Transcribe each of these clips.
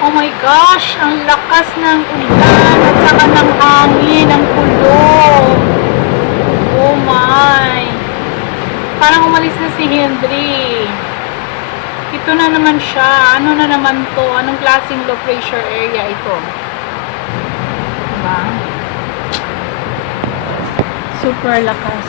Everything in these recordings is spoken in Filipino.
Oh my gosh, ang lakas ng ulan at saka ng hangin, ang kulog. Oh my. Parang umalis na si Henry. Ito na naman siya. Ano na naman to? Anong klaseng low pressure area ito? Diba? Super lakas.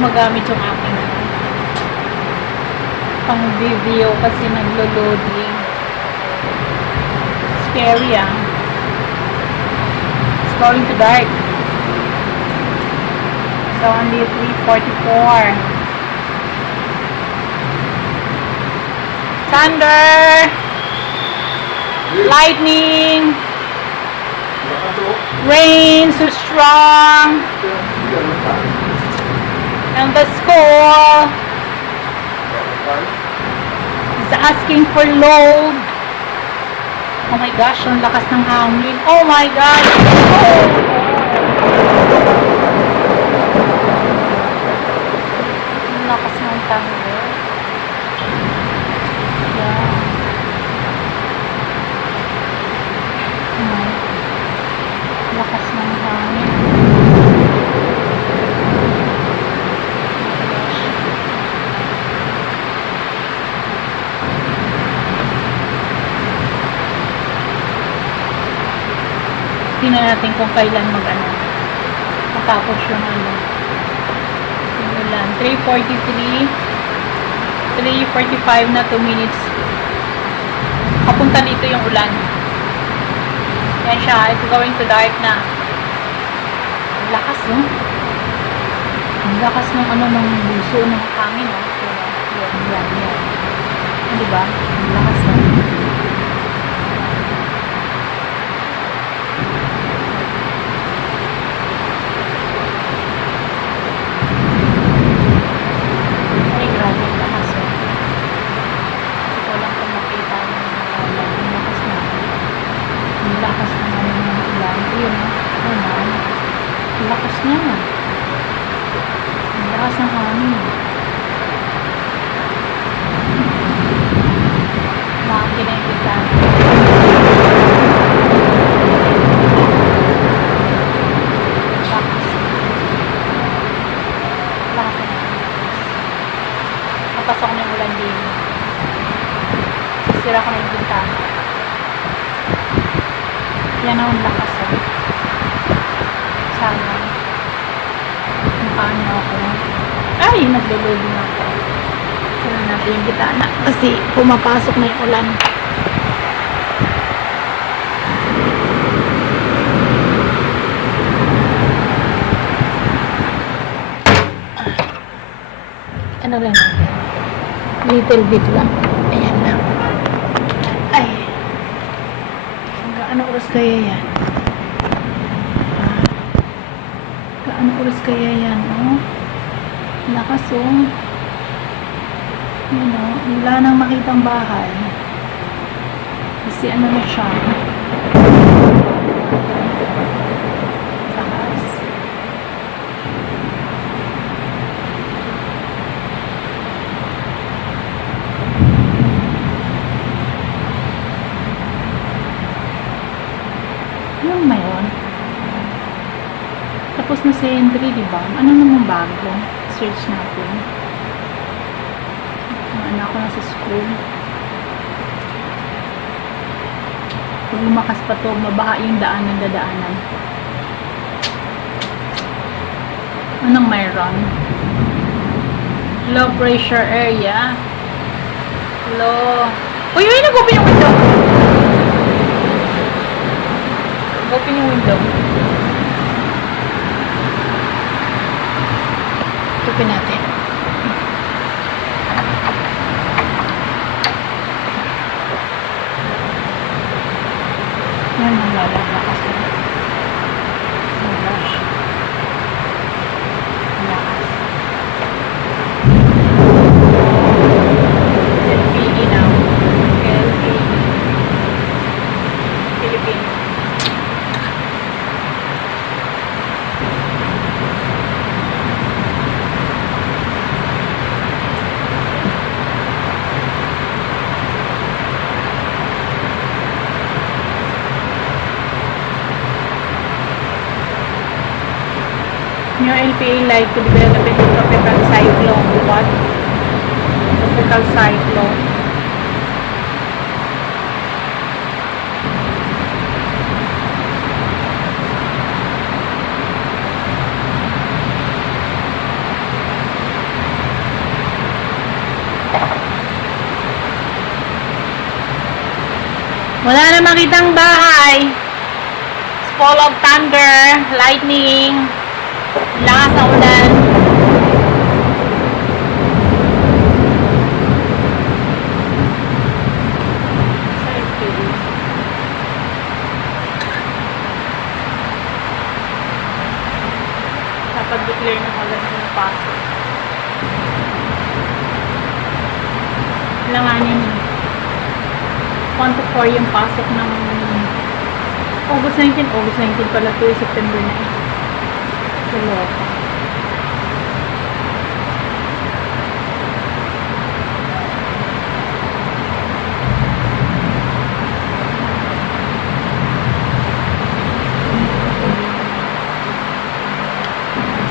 Magamit yung aking pang video kasi naglo-loading. Scary ah. It's going to dark. So only 3:44. Thunder, lightning, rain so strong. And the school is asking for load. Oh my gosh, ang lakas ng hangin. Oh my gosh. Oh. Ang lakas ng thunder. Yeah. Lakas ng hangin. Tingnan natin kung kailan matapos yung ulan. 3:43, 3:45 na, 2 minutes. Papunta dito yung ulan. Yan siya, it's going to dark na. Ang lakas, no? Ang lakas ng ng buso ng hangin, no? Yan. Diba? Ang lakas na. Lakas niya. Ang lakas ng hangin. Makakita na yung kita. Lakas. Lakas na hangin. Napasok na yung ulan din. Sisira ko na yung kita. Yan ang lakas. Sana. Paano ako? Ay, naglo-loading ako. Sila natin yung gitana. Kasi pumapasok na yung ulan. Ano lang? Little bit lang. Ayan lang. Ay. Hanggang ano oras kaya yan? Ano oras kaya yan, oh? Lakas, oh. Yun, oh. Wala nang makitang bahay. Kasi ano na siya. Lakas. Anong mayroon? Tapos na si Henry, diba? Ano naman bago? Search natin. Ang anak ko na sa school. Kung lumakas pa to, mabaha yung dadaanan. Anong mayroon? Low pressure area. Low. Uy, nag-open yung window. Open yung window. Open natin. Yan ang lalakas. Oh gosh. Lakas. know, LPA like to develop a tropical cyclone. What? Tropical cyclone. Wala na makitang bahay. It's full of thunder, lightning, lakas ng ulan. Dapat declare na ulan yung pasok. Langanin 1 to 4 yung pasok ng August 19 pala to, September na eh. Dalawa.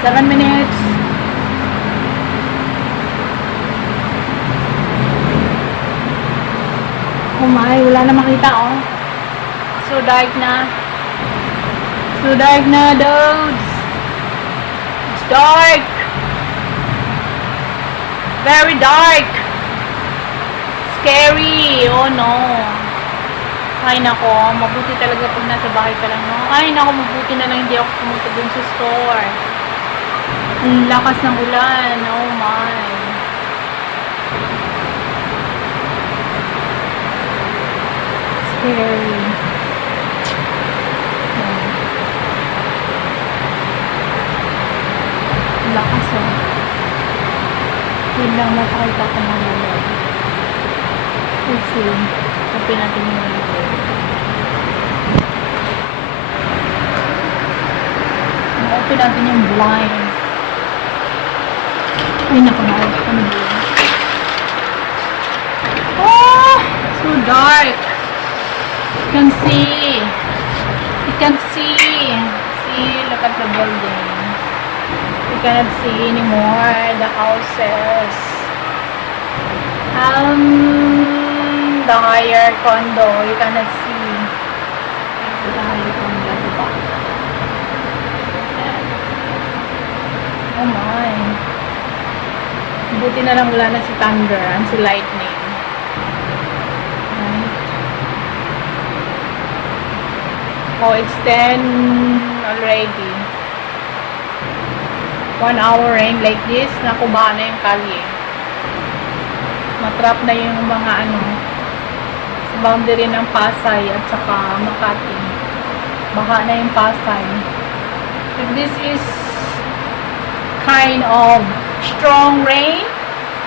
Seven minutes. Oh my, wala na makita oh. So dark na. So dark na, dudes. It's dark. Very dark. Scary. Oh no. Ay nako, mabuti talaga pag nasa bahay ka lang, no? Ay nako, mabuti na lang hindi ako pumunta dun sa store. Ang lakas ng ulan. Oh my. Scary. Lakas oh. Yun lang mapakita ko ng ulan. Kasi, open natin yung window. Open natin yung blinds. Ay, naku na. Ano ba yun? Oh! So dark. You can see. You can see. See, look at the building. You cannot see anymore the houses. The higher condo, you cannot see. The higher condo, diba? Oh my. Buti na lang wala na si thunder and si lightning. Right? Oh, it's 10 already. 1 hour rain like this, nakubahan na yung kalye. Matrap na yung mga ano, sa boundary ng Pasay at saka Makati. Baha na yung Pasay. If this is kind of strong rain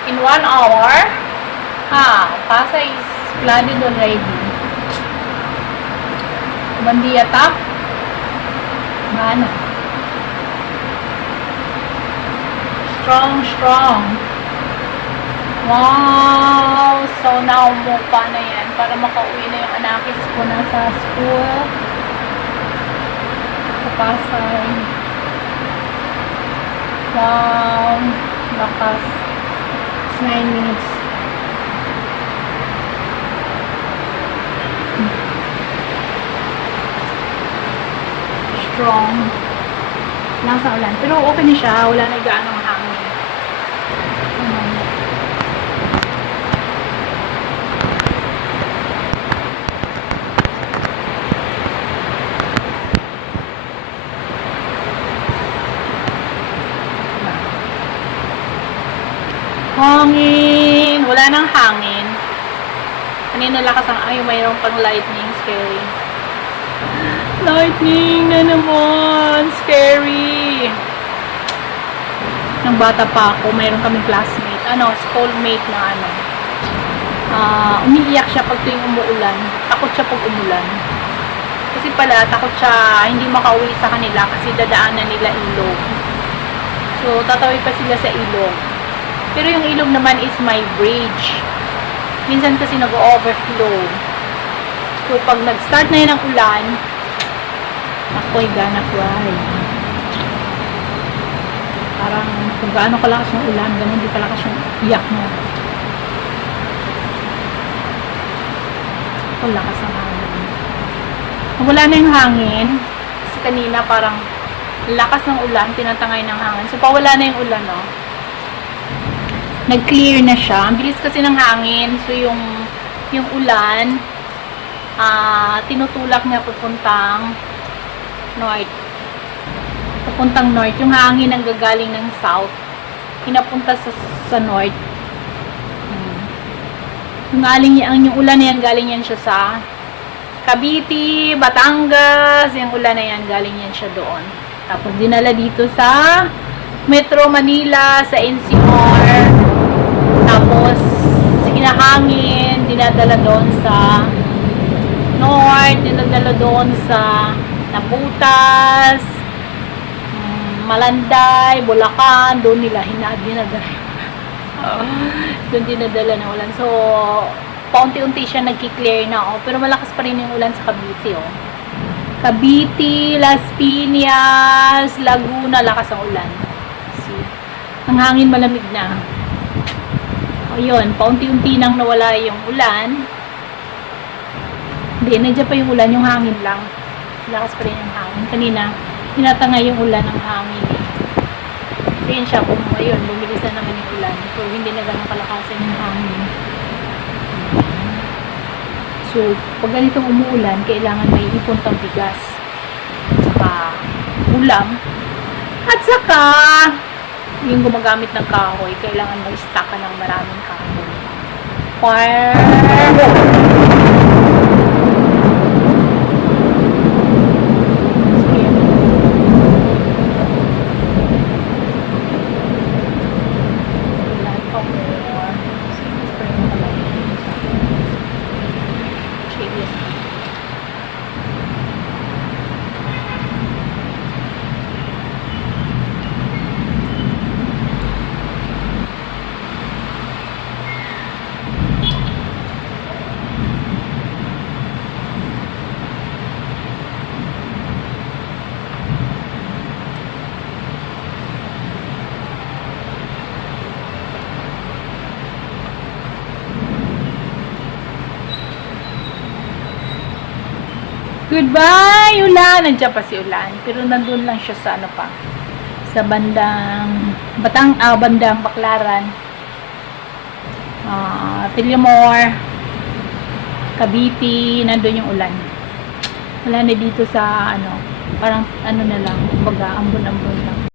in 1 hour, Pasay is flooded already. Bandiya tap, mana. Strong. Wow! So, naumupa na yan para makauwi na yung anakis ko na sa school. Sa Pasay. Wow! Lakas. It's 9 minutes. Strong. Nasa ulan. Pero okay na siya. Wala na gaano hangin. Hangin! Wala nang hangin. Kanina lakas ang mayroong pang lightning. Scary. Lightning na naman! Scary! Nang bata pa ako, mayroon kaming classmate. Schoolmate na umiiyak siya pag tuwing umuulan. Takot siya pag umulan. Kasi pala, takot siya hindi makauwi sa kanila kasi dadaanan nila ilog. So, tatawid pa sila sa ilog. Pero yung ilog naman is my bridge. Minsan kasi nag-overflow. So, pag nag-start na yun ang ulan, ako'y gonna cry. parang kung gaano kalakas yung ulan, ganun di kalakas yung iyak mo. Ang lakas ng hangin. Wala na yung hangin. Kasi kanina parang lakas ng ulan, tinatangay ng hangin. So, pawala na yung ulan, no? Nag-clear na siya. Ang bilis kasi ng hangin. So, yung ulan, tinutulak niya papuntang north. Papuntang north. Yung hangin ang gagaling ng south. Pinapunta sa north. Yung ulan na yan, galing yan siya sa Cavite, Batangas, yung ulan na yan, galing yan siya doon. Tapos dinala dito sa Metro Manila, sa NCR. Tapos hinahangin, dinadala doon sa north, dinadala doon sa Naputas, Malanday, Bulacan, doon nila dinadala. Doon dinadala ng ulan. So, paunti-unti siya nagki-clear na, pero malakas pa rin yung ulan sa Cavite, Cavite, Las Piñas, Laguna, lakas ang ulan. See? Ang hangin malamig na. Ayun, paunti-unti nang nawala yung ulan. Hindi, nandiyan pa yung ulan, yung hangin lang. Lakas pa rin yung hangin. Kanina, tinatangay yung ulan ng hangin. Ayun siya, kung ayun, bumilis na naman yung ulan. So, hindi na ganun kalakasan yung hangin. So, pag ganitong umuulan, kailangan may ipon kang bigas. Saka, ulam. At saka, yung gumagamit ng kahoy, kailangan mag-stock ka ng maraming kahoy. Goodbye, ulan! Nandiyan pa si ulan. Pero nandun lang siya sa ano pa. Sa bandang bandang Baclaran. Fillmore. Cavite. Nandun yung ulan. Wala na dito sa ano. Parang ano na lang. Baga, ambon-ambon na.